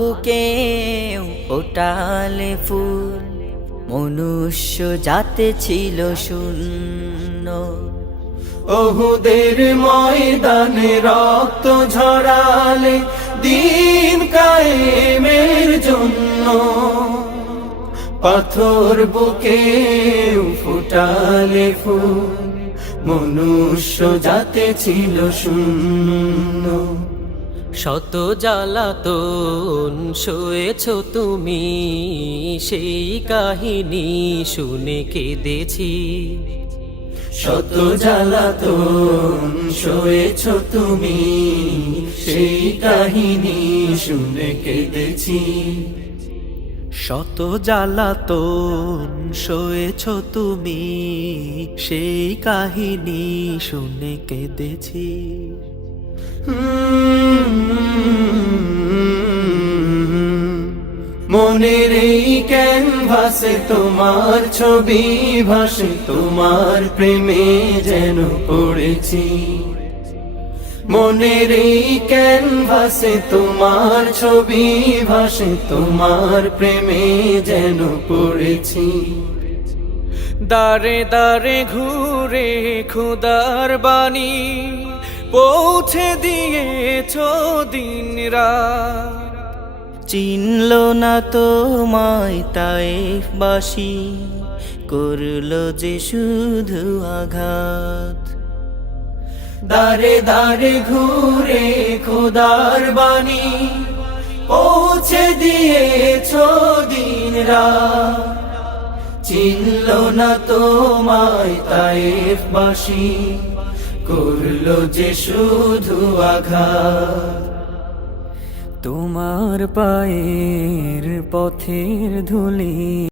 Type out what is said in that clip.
বুকে ওটালে ফুল, মনুষ্য জাতে ছিল শূন্য। ওহুদের ময়দানে রক্ত ঝরালে দিন কায়েমের জন্য, পাথর বুকে ফুটালে ফুল, মনুষ্য জাতে ছিল শূন্য। শত জ্বালাতন সয়েছ তুমি, সেই কাহিনী শুনে কেঁদেছি। শত জ্বালাতন সয়েছ তুমি, সেই কাহিনী শুনে কেঁদেছি। শত জ্বালাতন সয়েছ তুমি, সেই কাহিনী শুনে কেঁদেছি। মনের এই ক্যানভাসে তোমার ছবি ভাসে, তোমার প্রেমে যেন পড়েছি। মনের এই ক্যানভাসে তোমার ছবি ভাসে, তোমার প্রেমে যেন পড়েছি। দারে দারে ঘুরে খুদার বাণী পৌঁছে দিয়েছ দিন রাত। চিনল না তোমায় তায়েফবাসী, করলো যে শুধু আঘাত। দারে দারে ঘুরে খোদার বাণী পৌঁছে দিয়েছ দিন রাত। চিনল না তোমায় তায়েফবাসী, করলো যে শুধু আঘাত। তোমার পায়ের পথের ধুলি